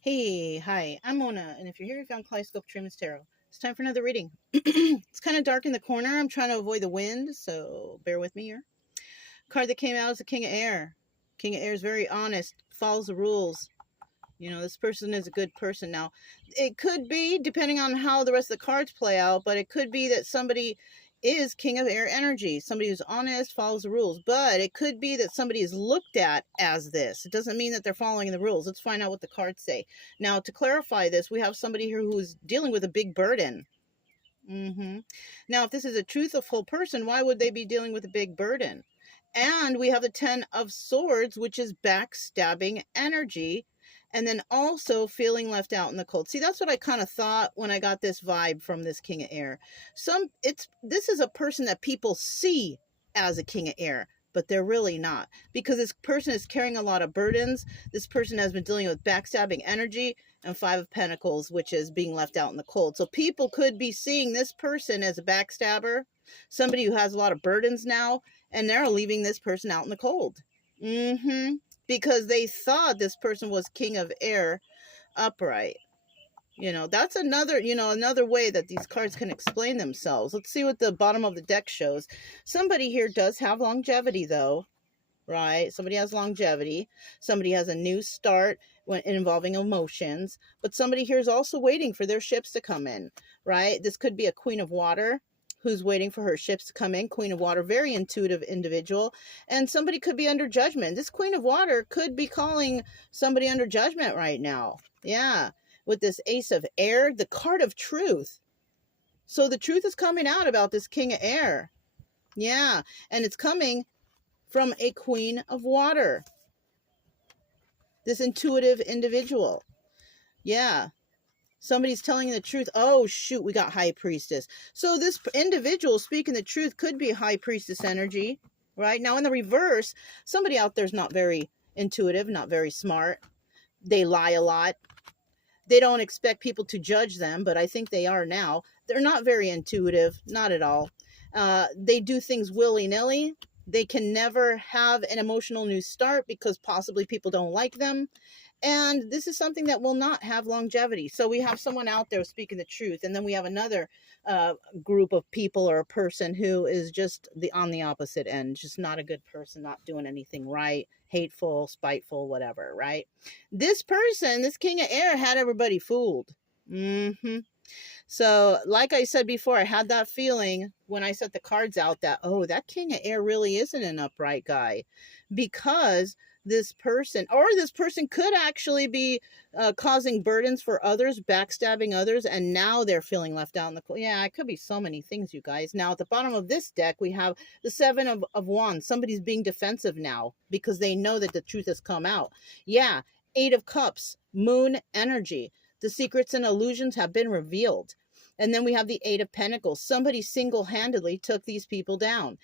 Hey, hi, I'm Mona, and if you're here, you found Kaleidoscope Treatments Tarot. It's time for another reading. It's kind of dark in the corner. I'm trying to avoid the wind, so bear with me here. Card that came out is the King of Air. King of Air is very honest, follows the rules. You know, this person is a good person. Now, it could be, depending on how the rest of the cards play out, but it could be that somebody is King of Air energy, somebody who's honest, follows the rules. But it could be that somebody is looked at as this. It doesn't mean that they're following the rules. Let's find out what the cards say. Now, to clarify this, we have somebody here who's dealing with a big burden. Now, if this is a truthful person, why would they be dealing with a big burden? And we have the 10 of Swords, which is backstabbing energy. And then also feeling left out in the cold. See, that's what I kind of thought when I got this vibe from this King of Air. This is a person that people see as a King of Air, but they're really not, because this person is carrying a lot of burdens. This person has been dealing with backstabbing energy, and 5 of Pentacles, which is being left out in the cold. So people could be seeing this person as a backstabber, somebody who has a lot of burdens now, and they're leaving this person out in the cold. Because they thought this person was King of Air upright. You know, that's another way that these cards can explain themselves. Let's see what the bottom of the deck shows. Somebody here does have longevity, though, right? Somebody has longevity. Somebody has a new start when involving emotions. But somebody here is also waiting for their ships to come in, right? This could be a Queen of Water who's waiting for her ships to come in. Queen of Water, very intuitive individual. And somebody could be under judgment. This Queen of Water could be calling somebody under judgment right now. Yeah. With this Ace of Air, the card of truth. So the truth is coming out about this King of Air. Yeah. And it's coming from a Queen of Water. This intuitive individual. Yeah. Somebody's telling the truth. Oh, shoot, we got High Priestess. So this individual speaking the truth could be High Priestess energy, right? Now, in the reverse, somebody out there is not very intuitive, not very smart. They lie a lot. They don't expect people to judge them, but I think they are now. They're not very intuitive, not at all. They do things willy-nilly. They can never have an emotional new start because possibly people don't like them. And this is something that will not have longevity. So we have someone out there speaking the truth. And then we have another group of people or a person who is just on the opposite end, just not a good person, not doing anything right, hateful, spiteful, whatever, right? This person, this King of Air, had everybody fooled. So, like I said before, I had that feeling when I set the cards out that, oh, that King of Air really isn't an upright guy, because this person could actually be causing burdens for others, backstabbing others, and now they're feeling left out in the cold. Yeah, it could be so many things, you guys. Now, at the bottom of this deck, we have the 7 of Wands. Somebody's being defensive now because they know that the truth has come out. Yeah, 8 of Cups, Moon energy. The secrets and illusions have been revealed. And then we have the 8 of Pentacles. Somebody single-handedly took these people down.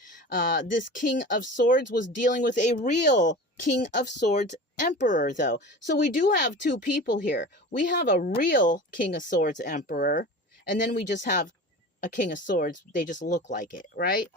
This King of Swords was dealing with a real King of Swords Emperor, though. So we do have two people here. We have a real King of Swords Emperor, and then we just have a King of Swords. They just look like it, right?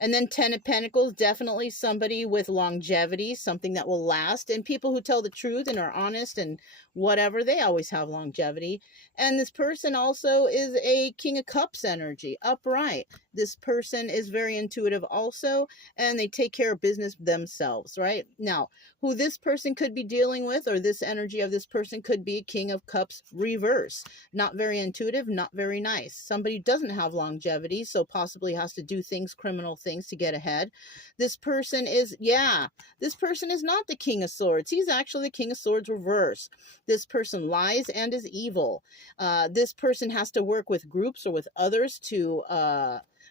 And then 10 of Pentacles, definitely somebody with longevity, something that will last. And people who tell the truth and are honest and whatever, they always have longevity. And this person also is a King of Cups energy, upright. This person is very intuitive also, and they take care of business themselves, right? Now, who this person could be dealing with, or this energy of this person, could be King of Cups reverse. Not very intuitive, not very nice. Somebody doesn't have longevity, so possibly has to do things, criminal things, to get ahead. This person is not the King of Swords. He's actually the King of Swords reverse. This person lies and is evil. This person has to work with groups or with others to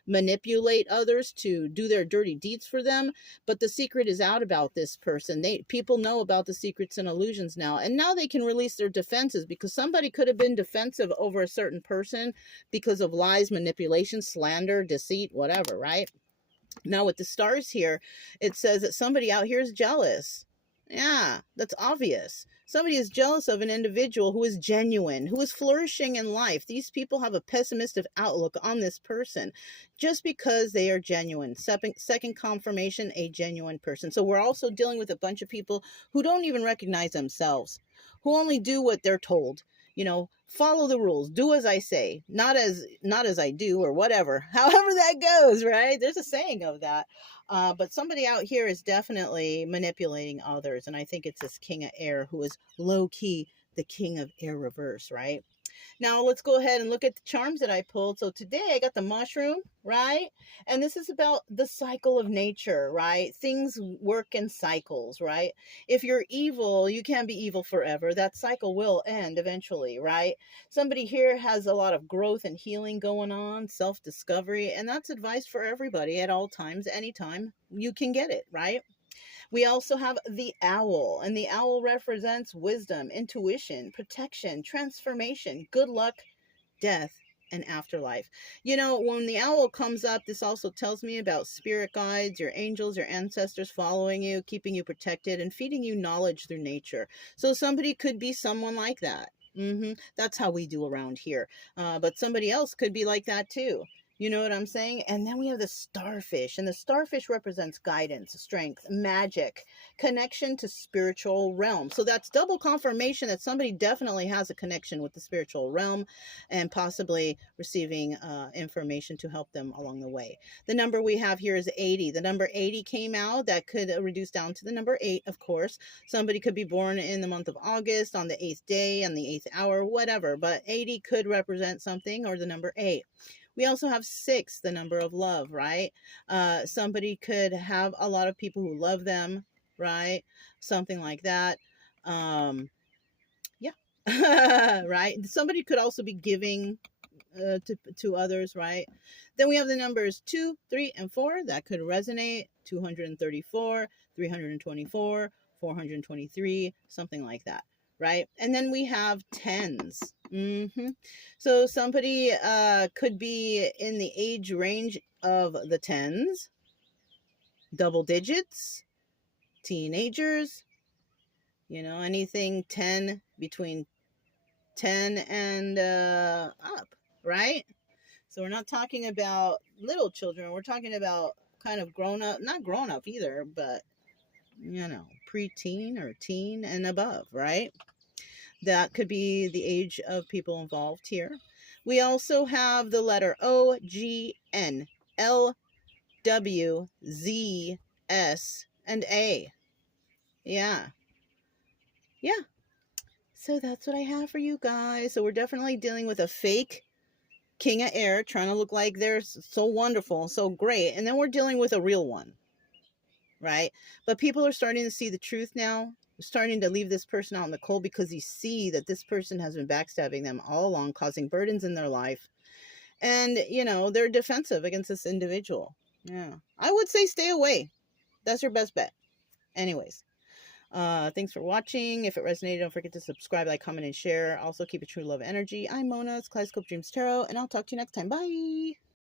manipulate others to do their dirty deeds for them. But the secret is out about this person. People know about the secrets and illusions now, and now they can release their defenses, because somebody could have been defensive over a certain person because of lies, manipulation, slander, deceit, whatever, right? Now with the stars here, it says that somebody out here is jealous. Yeah, that's obvious. Somebody is jealous of an individual who is genuine, who is flourishing in life. These people have a pessimistic outlook on this person just because they are genuine. Second confirmation, a genuine person. So we're also dealing with a bunch of people who don't even recognize themselves, who only do what they're told. Follow the rules, do as I say, not as I do, or whatever. However that goes, right? There's a saying of that. But somebody out here is definitely manipulating others. And I think it's this King of Air who is low key the King of Air reverse, right? Now let's go ahead and look at the charms that I pulled. So today I got the mushroom, right? And this is about the cycle of nature, right? Things work in cycles, right? If you're evil, you can't be evil forever. That cycle will end eventually, right? Somebody here has a lot of growth and healing going on, self-discovery, and that's advice for everybody at all times, anytime you can get it, right? We also have the owl, and the owl represents wisdom, intuition, protection, transformation, good luck, death, and afterlife. When the owl comes up, this also tells me about spirit guides, your angels, your ancestors following you, keeping you protected, and feeding you knowledge through nature. So somebody could be someone like that. That's how we do around here. But somebody else could be like that too. You know what I'm saying? And then we have the starfish, and the starfish represents guidance, strength, magic, connection to spiritual realm. So that's double confirmation that somebody definitely has a connection with the spiritual realm and possibly receiving information to help them along the way. The number we have here is 80. The number 80 came out. That could reduce down to the number 8, of course. Somebody could be born in the month of August, on the 8th day, on the 8th hour, whatever. But 80 could represent something, or the number 8. We also have 6, the number of love, right? Somebody could have a lot of people who love them, right? Something like that. Yeah, right? Somebody could also be giving to others, right? Then we have the numbers 2, 3, and 4 that could resonate. 234, 324, 423, something like that, right? And then we have 10s. So somebody could be in the age range of the 10s, double digits, teenagers, anything 10, between 10 and up, right? So we're not talking about little children. We're talking about kind of grown up, not grown up either, but preteen or teen and above, right? That could be the age of people involved here. We also have the letter O, G, N, L, W, Z, S, and A. Yeah. So that's what I have for you guys. So we're definitely dealing with a fake King of Air trying to look like they're so wonderful, so great. And then we're dealing with a real one, right? But people are starting to see the truth now. They're starting to leave this person out in the cold because you see that this person has been backstabbing them all along, causing burdens in their life. And, they're defensive against this individual. Yeah. I would say stay away. That's your best bet. Anyways. Thanks for watching. If it resonated, don't forget to subscribe, like, comment, and share. Also, keep a true love energy. I'm Mona. It's Kaleidoscope Dreams Tarot, and I'll talk to you next time. Bye!